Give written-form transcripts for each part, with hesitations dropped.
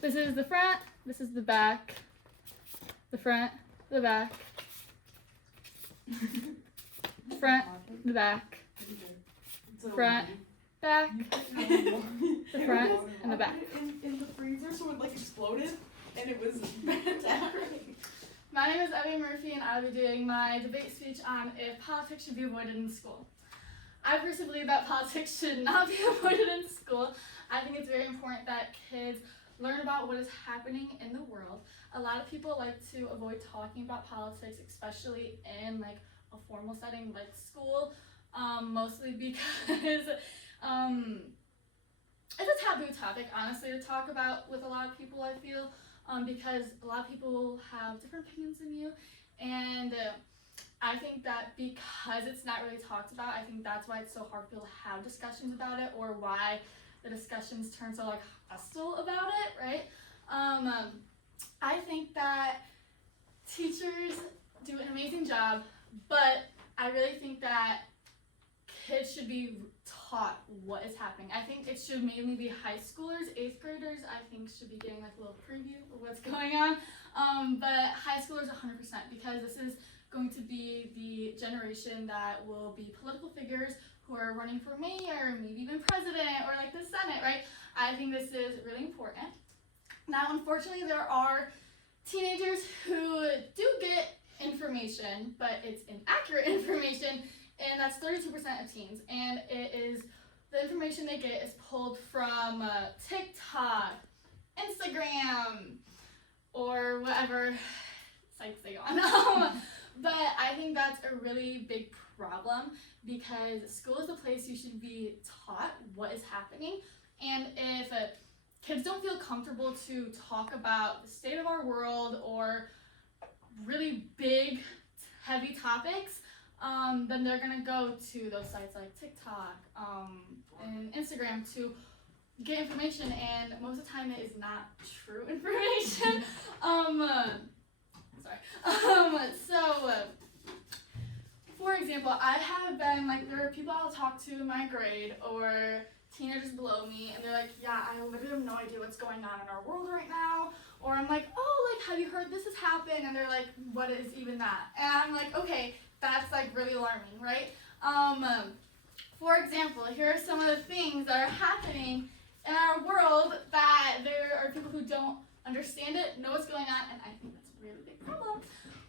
This is the front, this is the back, the front, the back, front, the back, front, back, the front, and the back. In the freezer, so it like exploded, and it was fantastic. My name is Evie Murphy, and I'll be doing my debate speech on if politics should be avoided in school. I personally believe that politics should not be avoided in school. I think it's very important that kids learn about what is happening in the world. A lot of people like to avoid talking about politics, especially in like a formal setting like school, mostly because it's a taboo topic, honestly, to talk about with a lot of people, I feel, because a lot of people have different opinions than you, and I think that because it's not really talked about, I think that's why it's so hard for people to have discussions about it, or why the discussions turn so like hostile about it, right? I think that teachers do an amazing job, but I really think that kids should be taught what is happening. I think it should mainly be high schoolers, 8th graders, I think should be getting like a little preview of what's going on, but high schoolers 100%, because this is going to be the generation that will be political figures who are running for mayor, maybe even president, or like the Senate, right? I think this is really important. Now, unfortunately, there are teenagers who do get information, but it's inaccurate information, and that's 32% of teens, and it is the information they get is pulled from TikTok, Instagram, or whatever sites they go on. But I think that's a really big problem, because school is the place you should be taught what is happening, and if kids don't feel comfortable to talk about the state of our world or really big, heavy topics, then they're gonna go to those sites like TikTok and Instagram to get information, and most of the time it is not true information. For example, I have been like, there are people I'll talk to in my grade or teenagers below me, and they're like, yeah, I literally have no idea what's going on in our world right now. Or I'm like, oh, like, have you heard this has happened? And they're like, what is even that? And I'm like, okay, that's like really alarming, right? For example, here are some of the things that are happening in our world that there are people who don't understand it, know what's going on, and I think that's a really big problem.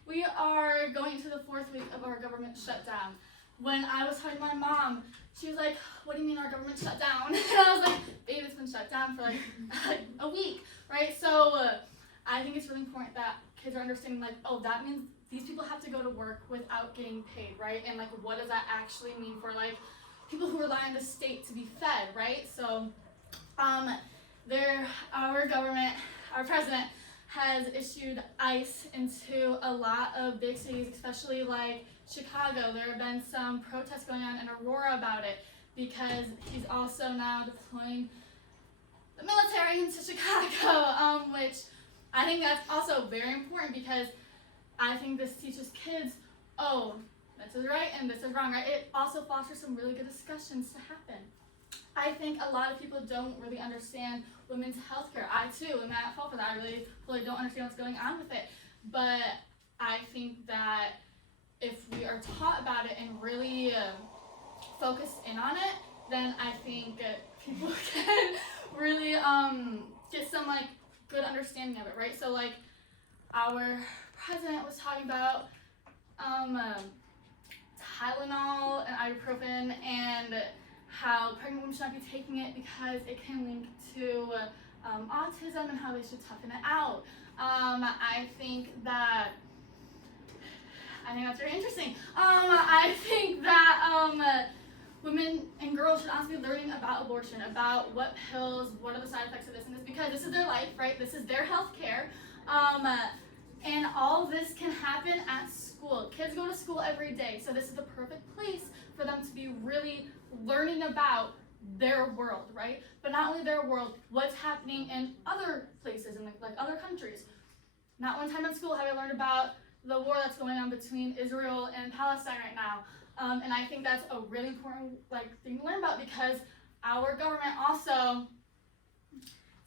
We are going into the 4th week of our government shutdown. When I was talking to my mom, she was like, what do you mean our government shut down? And I was like, babe, it's been shut down for like a week, right? So I think it's really important that kids are understanding like, oh, that means these people have to go to work without getting paid, right? And like, what does that actually mean for like people who rely on the state to be fed, right? So our government, our president, has issued ICE into a lot of big cities, especially like Chicago. There have been some protests going on in Aurora about it, because he's also now deploying the military into Chicago, which I think that's also very important, because I think this teaches kids, oh, this is right and this is wrong, right? It also fosters some really good discussions to happen. I think a lot of people don't really understand women's health care. I too am at fault for that. I really don't understand what's going on with it. But I think that if we are taught about it and really focus in on it, then I think people can really get some like good understanding of it, right? So like our president was talking about Tylenol and ibuprofen, and how pregnant women should not be taking it because it can link to autism, and how they should toughen it out. I think that's very interesting. I think that women and girls should honestly be learning about abortion, about what pills, what are the side effects of this and this, because this is their life, right? This is their health care. And all this can happen at school. Kids go to school every day, so this is the perfect place for them to be really learning about their world, right? But not only their world, what's happening in other places, in like other countries. Not one time in school have I learned about the war that's going on between Israel and Palestine right now. And I think that's a really important thing to learn about, because our government also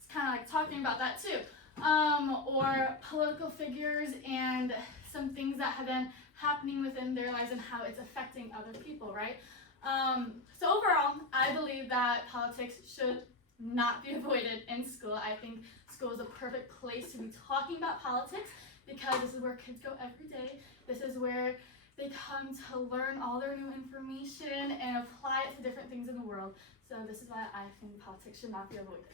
it's kind of like talking about that too. Or political figures and some things that have been happening within their lives and how it's affecting other people, right? So overall, I believe that politics should not be avoided in school. I think school is a perfect place to be talking about politics because this is where kids go every day. This is where they come to learn all their new information and apply it to different things in the world. So this is why I think politics should not be avoided.